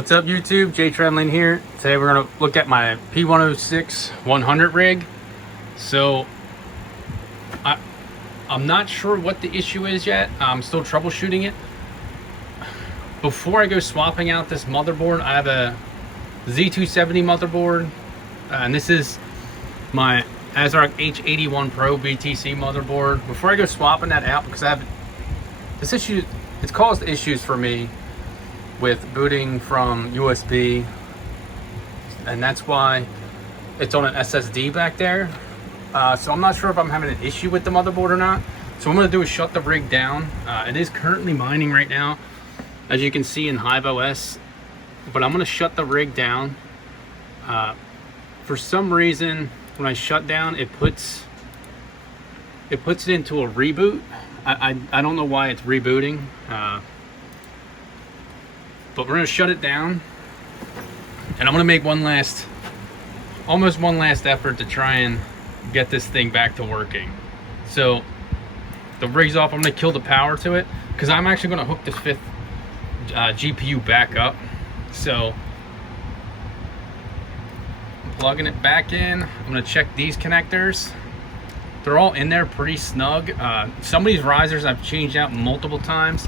What's up YouTube, Jay Tremlin here. Today we're going to look at my p106 100 rig. So I'm not sure what the issue is yet. I'm still troubleshooting it. Before I go swapping out this motherboard, I have a Z270 motherboard, and this is my ASRock H81 Pro BTC motherboard. Before I go swapping that out, because I have this issue, it's caused issues for me with booting from USB, and that's why it's on an SSD back there. So I'm not sure if I'm having an issue with the motherboard or not. So what I'm going to do is shut the rig down. It is currently mining right now, as you can see in Hive OS, but I'm going to shut the rig down. For some reason, when I shut down, it puts it into a reboot. I don't know why it's rebooting. But we're going to shut it down, and I'm going to make almost one last effort to try and get this thing back to working. So the rig's off. I'm going to kill the power to it, because I'm actually going to hook this fifth GPU back up. So I'm plugging it back in. I'm going to check these connectors. They're all in there pretty snug. Some of these risers I've changed out multiple times.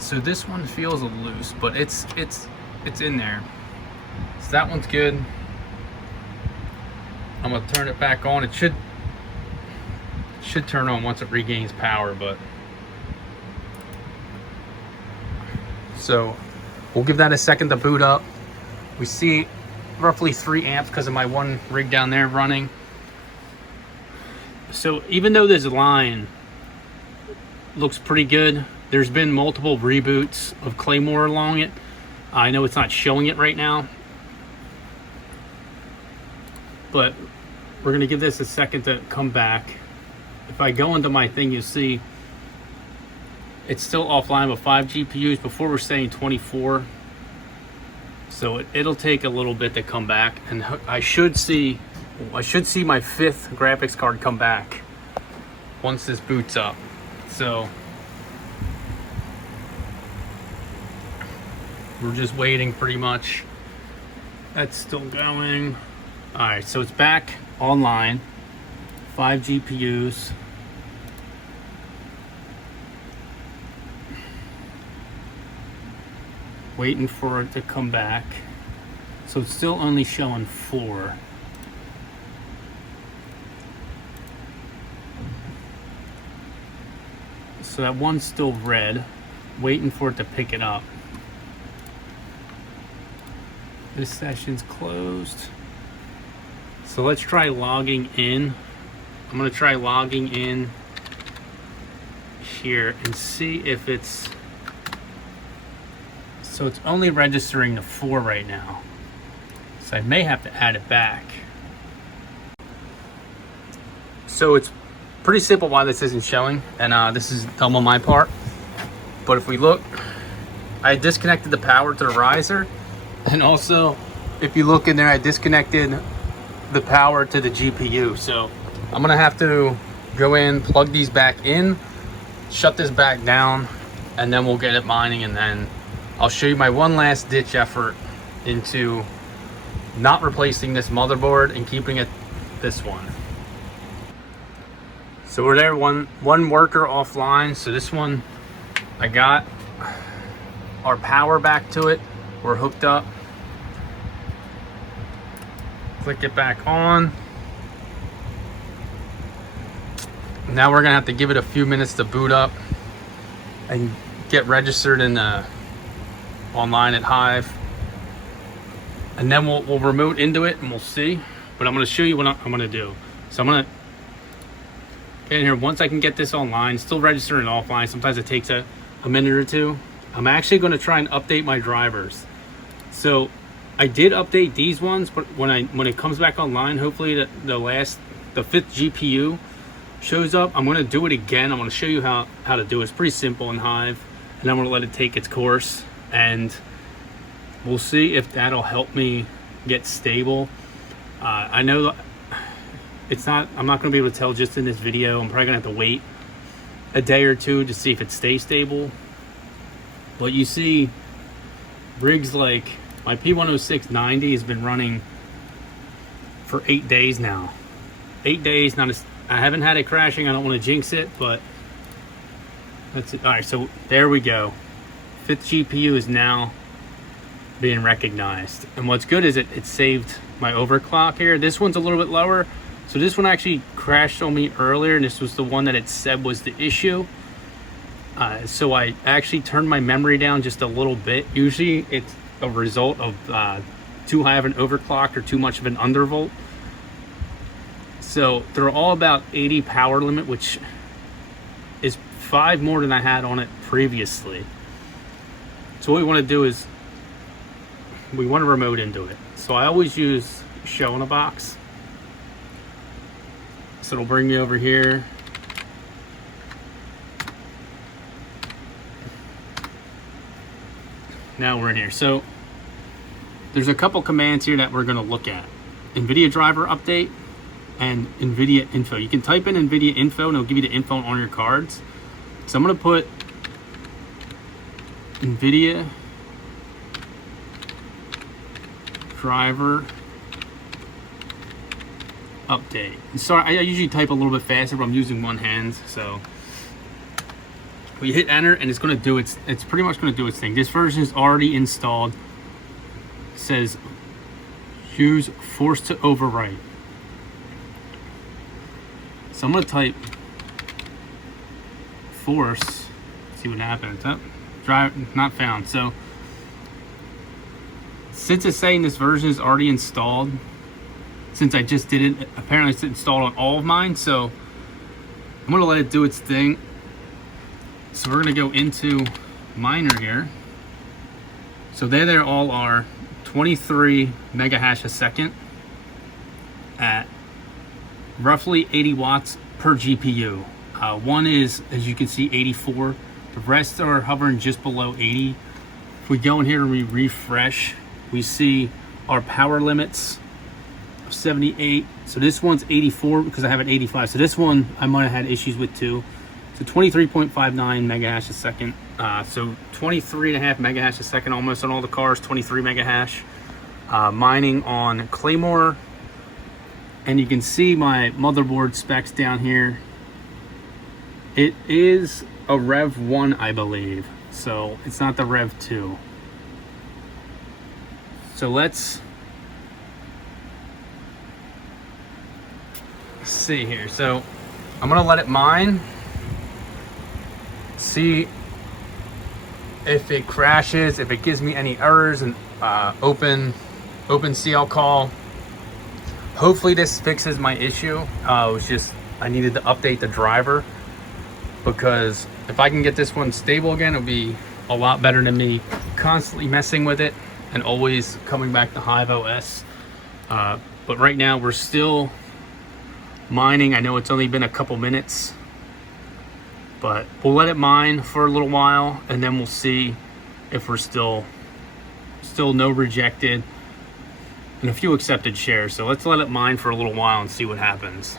So this one feels a little loose, but it's in there. So that one's good. I'm gonna turn it back on. It should turn on once it regains power, but so we'll give that a second to boot up. We see roughly 3 amps because of my one rig down there running. So even though this line looks pretty good, there's been multiple reboots of Claymore along it. I know it's not showing it right now, but we're gonna give this a second to come back. If I go into my thing, you'll see it's still offline with 5 GPUs. Before we're saying 24. So it'll take a little bit to come back, and I should see my 5th graphics card come back once this boots up. So we're just waiting pretty much. That's still going. All right, so it's back online. 5 GPUs. Waiting for it to come back. So it's still only showing 4. So that one's still red. Waiting for it to pick it up. This session's closed. So let's try logging in. I'm gonna try logging in here and see if it's, so it's only registering the 4 right now. So I may have to add it back. So it's pretty simple why this isn't showing, and this is dumb on my part. But if we look, I disconnected the power to the riser. And also, if you look in there, I disconnected the power to the GPU. So I'm gonna have to go in, plug these back in, shut this back down, and then we'll get it mining, and then I'll show you my one last ditch effort into not replacing this motherboard and keeping it this one. So we're there, one worker offline. So this one, I got our power back to it. We're hooked up. Click it back on. Now we're gonna have to give it a few minutes to boot up and get registered in online at Hive, and then we'll remote into it and we'll see. But I'm gonna show you what I'm gonna do. So I'm gonna get in here. Once I can get this online, still registering offline. Sometimes it takes a minute or two. I'm actually gonna try and update my drivers. So I did update these ones, but when it comes back online, hopefully the 5th GPU shows up. I'm going to do it again. I'm going to show you how to do it. It's pretty simple in Hive, and I'm going to let it take its course, and we'll see if that'll help me get stable. I know I'm not going to be able to tell just in this video. I'm probably going to have to wait a day or two to see if it stays stable. But you see rigs like my p106 90 has been running for 8 days now. 8 days. I haven't had it crashing. I don't want to jinx it, but that's it. All right, so there we go. 5th GPU is now being recognized, and what's good is it saved my overclock here. This one's a little bit lower, so this one actually crashed on me earlier, and this was the one that it said was the issue. So I actually turned my memory down just a little bit. Usually it's a result of too high of an overclock or too much of an undervolt. So they're all about 80 power limit, which is 5 more than I had on it previously. So what we want to do is we want to remote into it. So I always use show in a box. So it'll bring me over here. Now we're in here. So there's a couple commands here that we're going to look at. NVIDIA driver update and NVIDIA info. You can type in NVIDIA info and it'll give you the info on your cards. So I'm going to put NVIDIA driver update. Sorry, I usually type a little bit faster, but I'm using one hand, so we hit enter and it's going to do it's pretty much going to do its thing. This version is already installed. It says use force to overwrite. So I'm going to type force, see what happens. Oh, drive not found. So since it's saying this version is already installed, since I just did it, apparently it's installed on all of mine, so I'm going to let it do its thing. So we're going to go into miner here. So they all are 23 mega hash a second at roughly 80 watts per GPU. One is, as you can see, 84. The rest are hovering just below 80. If we go in here and we refresh, we see our power limits of 78. So this one's 84 because I have an 85. So this one I might have had issues with too. So 23.59 mega hash a second. So 23.5 mega hash a second almost on all the cars, 23 mega hash. Mining on Claymore. And you can see my motherboard specs down here. It is a Rev 1, I believe. So it's not the Rev 2. So let's see here. So I'm gonna let it mine. See if it crashes, if it gives me any errors, and openCL call. Hopefully this fixes my issue. It was just I needed to update the driver, because if I can get this one stable again, it'll be a lot better than me constantly messing with it and always coming back to Hive OS. But right now we're still mining. I know it's only been a couple minutes, but we'll let it mine for a little while and then we'll see if we're still no rejected and a few accepted shares. So let's let it mine for a little while and see what happens.